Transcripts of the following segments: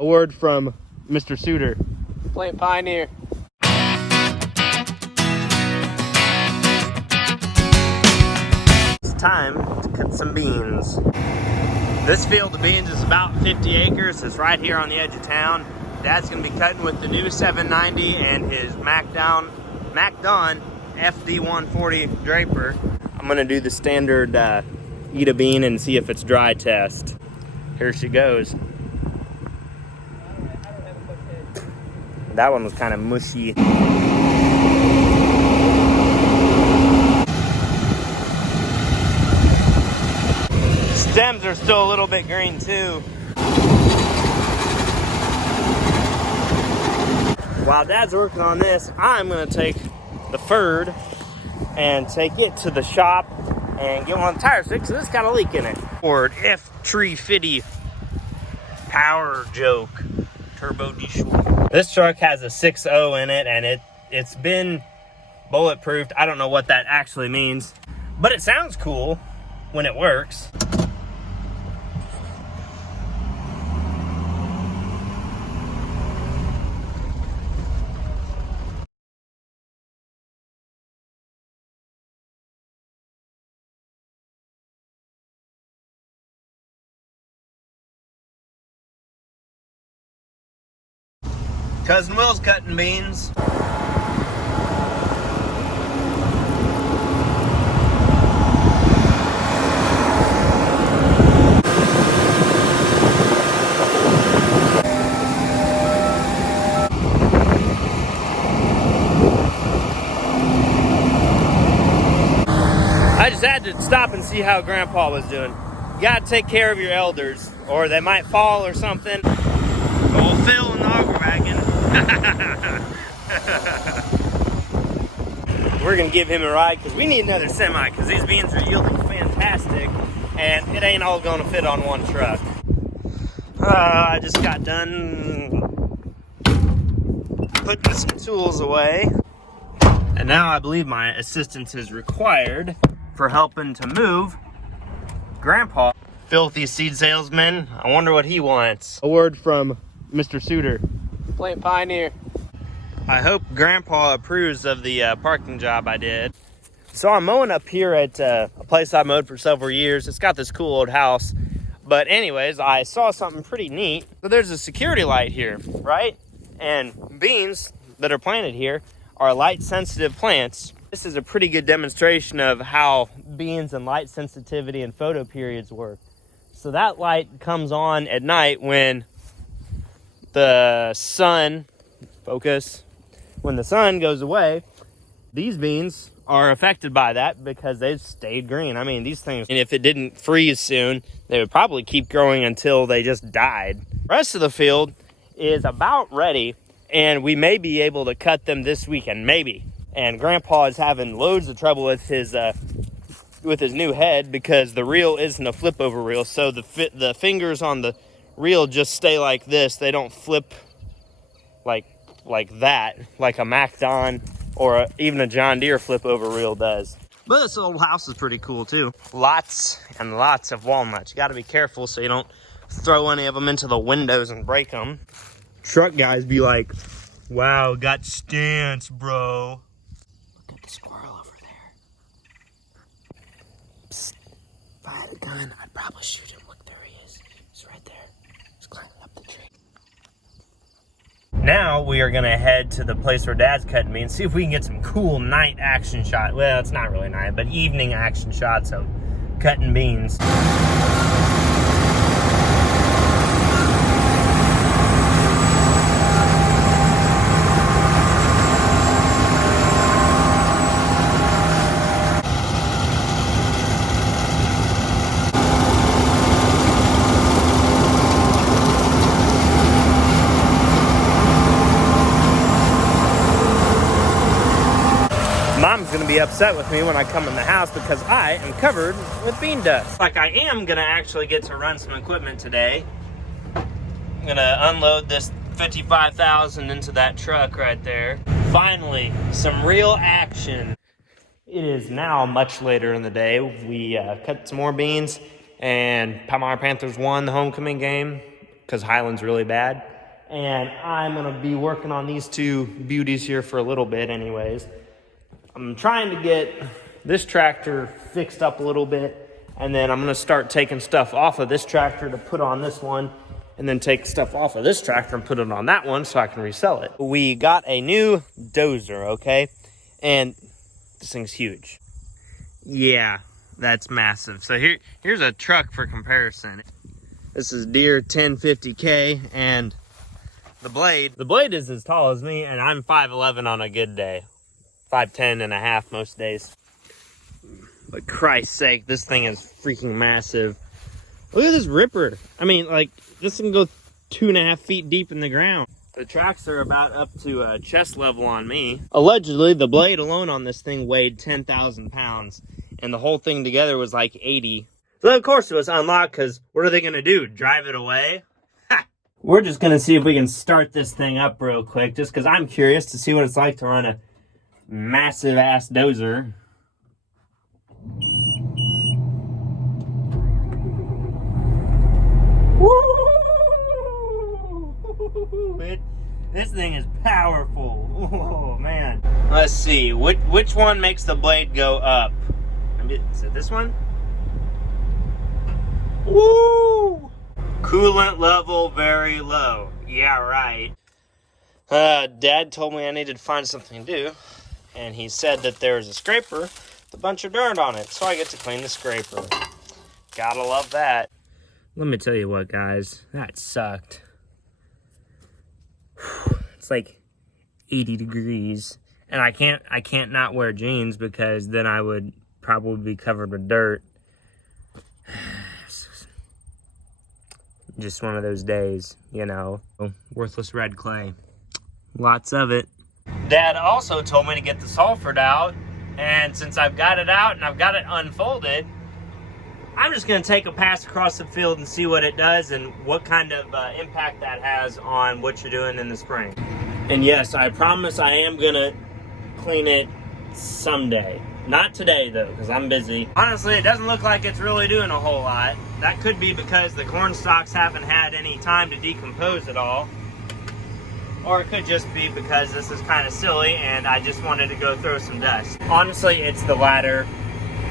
A word from Mr. Suitor. Plant Pioneer. It's time to cut some beans. This field of beans is about 50 acres. It's right here on the edge of town. Dad's gonna be cutting with the new 790 and his MacDon FD140 draper. I'm gonna do the standard eat a bean and see if it's dry test. Here she goes. That one was kind of mushy. Stems are still a little bit green too. While Dad's working on this, I'm gonna take the Ford and take it to the shop and get one of the tires fixed, because it's got a leak in it. Ford F350 Power Joke Turbo Diesel. This truck has a 6.0 in it, and it's been bulletproofed. I don't know what that actually means, but it sounds cool when it works. Cousin Will's cutting beans. I just had to stop and see how Grandpa was doing. You gotta take care of your elders, or they might fall or something. Old Phil in the auger wagon. We're gonna give him a ride because we need another semi, because these beans are yielding fantastic and it ain't all gonna fit on one truck. I just got done putting some tools away, and now I believe my assistance is required for helping to move Grandpa. Filthy seed salesman. I wonder what he wants. A word from Mr. Suitor. Plant Pioneer. I hope Grandpa approves of the parking job I did. So I'm mowing up here at a place I mowed for several years. It's got this cool old house. But anyways, I saw something pretty neat. So there's a security light here, right? And beans that are planted here are light sensitive plants. This is a pretty good demonstration of how beans and light sensitivity and photo periods work. So that light comes on at night when the sun, when the sun goes away. These beans are affected by that because they've stayed green. I mean, these things, and if it didn't freeze soon, they would probably keep growing until they just died. The rest of the field is about ready, and we may be able to cut them this weekend, maybe. And Grandpa is having loads of trouble with his new head because the reel isn't a flip over reel, so the fingers on the reel just stay like this. They don't flip like that, like a MacDon or even a John Deere flip over reel does. But this old house is pretty cool too. Lots and lots of walnuts. You got to be careful so you don't throw any of them into the windows and break them. Truck guys be like, wow, got stance, bro. Look at the squirrel over there. Psst. If I had a gun, I'd probably shoot him. Look, there he is. He's right there. He's climbing up the tree. Now we are gonna head to the place where Dad's cutting beans, see if we can get some cool night action shots. Well, it's not really night, but evening action shots of cutting beans. Mom's gonna be upset with me when I come in the house because I am covered with bean dust. Like, I am gonna actually get to run some equipment today. I'm gonna unload this 55,000 into that truck right there. Finally, some real action. It is now much later in the day. We cut some more beans, and Palmyra Panthers won the homecoming game because Highland's really bad. and I'm gonna be working on these two beauties here for a little bit anyways. I'm trying to get this tractor fixed up a little bit, and then I'm gonna start taking stuff off of this tractor to put on this one, and then take stuff off of this tractor and put it on that one so I can resell it. We got a new dozer, okay? And this thing's huge. Yeah, that's massive. So here's a truck for comparison. This is Deere 1050K, and the blade is as tall as me, and I'm 5'11" on a good day. 5'10" and a half most days. But Christ's sake, this thing is freaking massive. Look at this ripper. I mean, like, this can go 2.5 feet deep in the ground. The tracks are about up to chest level on me. Allegedly, the blade alone on this thing weighed 10,000 pounds, and the whole thing together was like 80. So of course it was unlocked, because what are they gonna do, drive it away? Ha! We're just gonna see if we can start this thing up real quick, just because I'm curious to see what it's like to run a massive ass dozer. Woo! This thing is powerful. Oh man. Let's see, which one makes the blade go up? Is it this one? Woo! Coolant level very low. Yeah, right. Dad told me I needed to find something to do, and he said that there was a scraper with a bunch of dirt on it, so I get to clean the scraper. Gotta love that. Let me tell you what, guys, that sucked. It's like 80 degrees, and I can't not wear jeans because then I would probably be covered with dirt. Just one of those days, you know. Worthless red clay. Lots of it. Dad also told me to get the Salford out, and since I've got it out and I've got it unfolded, I'm just gonna take a pass across the field and see what it does and what kind of impact that has on what you're doing in the spring. And yes, I promise I am gonna clean it someday. Not today though, because I'm busy. Honestly, it doesn't look like it's really doing a whole lot. That could be because the corn stalks haven't had any time to decompose at all. Or it could just be because this is kind of silly and I just wanted to go throw some dust. Honestly, it's the latter.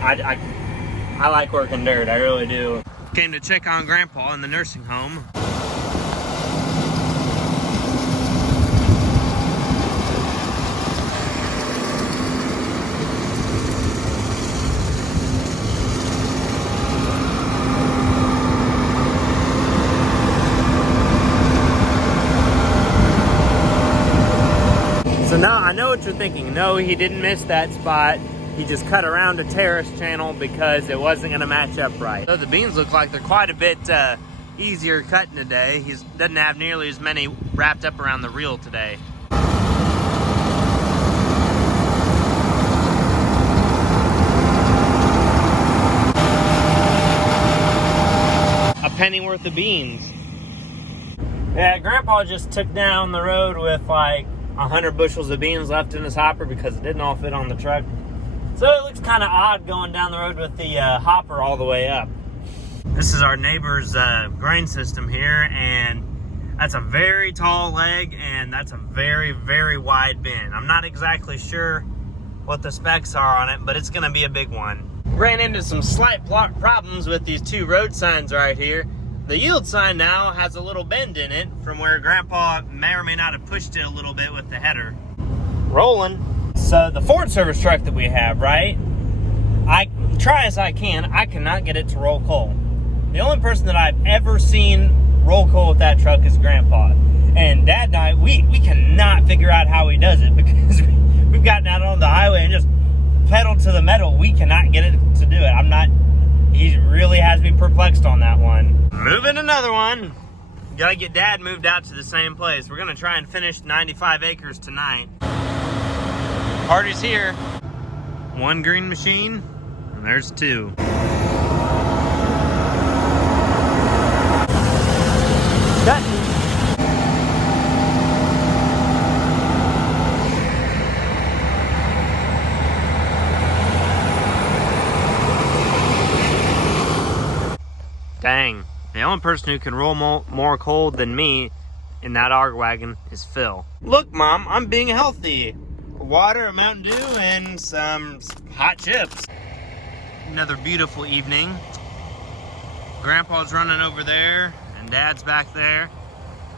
I like working dirt, I really do. Came to check on Grandpa in the nursing home. So now I know what you're thinking. No, he didn't miss that spot. He just cut around a terrace channel because it wasn't gonna match up right. So the beans look like they're quite a bit easier cutting today. He doesn't have nearly as many wrapped up around the reel today. A penny worth of beans. Yeah, Grandpa just took down the road with like 100 bushels of beans left in his hopper because it didn't all fit on the truck. So it looks kind of odd going down the road with the hopper all the way up. This is our neighbor's grain system here, and that's a very tall leg, and that's a very, very wide bin. I'm not exactly sure what the specs are on it, but it's gonna be a big one. Ran into some slight problems with these two road signs right here. The yield sign now has a little bend in it from where Grandpa may or may not have pushed it a little bit with the header. Rolling. So the Ford service truck that we have, right? I try as I can, I cannot get it to roll coal. The only person that I've ever seen roll coal with that truck is Grandpa. And Dad and I, we cannot figure out how he does it because we've gotten out on the highway and just pedaled to the metal. We cannot get it to do it. He really has me perplexed on that one. Moving another one. Gotta get Dad moved out to the same place. We're gonna try and finish 95 acres tonight. Party's here. One green machine, and there's two. Cutting. Dang, the only person who can roll more coal than me in that auger wagon is Phil. Look, Mom, I'm being healthy. Water, a Mountain Dew, and some hot chips. Another beautiful evening. Grandpa's running over there, and Dad's back there.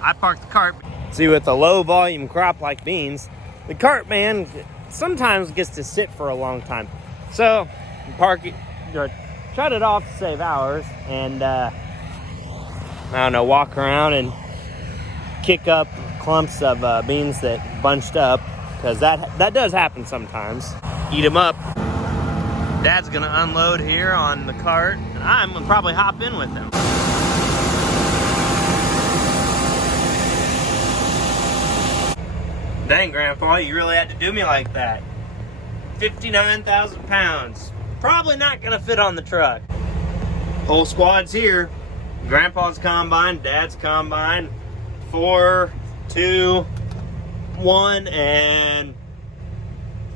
I parked the cart. See, with a low volume crop like beans, the cart, man, sometimes gets to sit for a long time. So, park it, or shut it off to save hours, and I don't know, walk around and kick up clumps of beans that bunched up, because that does happen sometimes. Eat them up. Dad's gonna unload here on the cart, and I'm gonna probably hop in with him. Dang, Grandpa, you really had to do me like that. 59,000 pounds. Probably not gonna fit on the truck. Whole squad's here. Grandpa's combine, Dad's combine. 4, 2, 1, and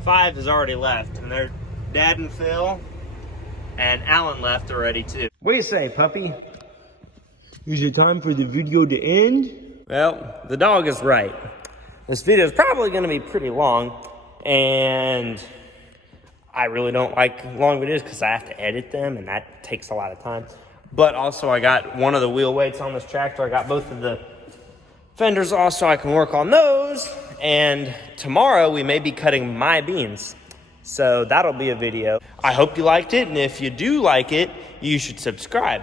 5 has already left. And they're Dad and Phil, and Alan left already too. What do you say, puppy? Is it time for the video to end? Well, the dog is right. This video is probably going to be pretty long, and I really don't like long videos because I have to edit them, and that takes a lot of time. But also, I got one of the wheel weights on this tractor. I got both of the fenders off so I can work on those, and tomorrow we may be cutting my beans. So that'll be a video. I hope you liked it, and if you do like it, you should subscribe.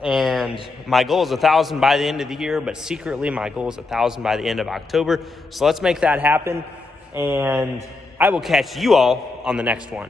And my goal is 1,000 by the end of the year, but secretly my goal is 1,000 by the end of October. So let's make that happen, and I will catch you all on the next one.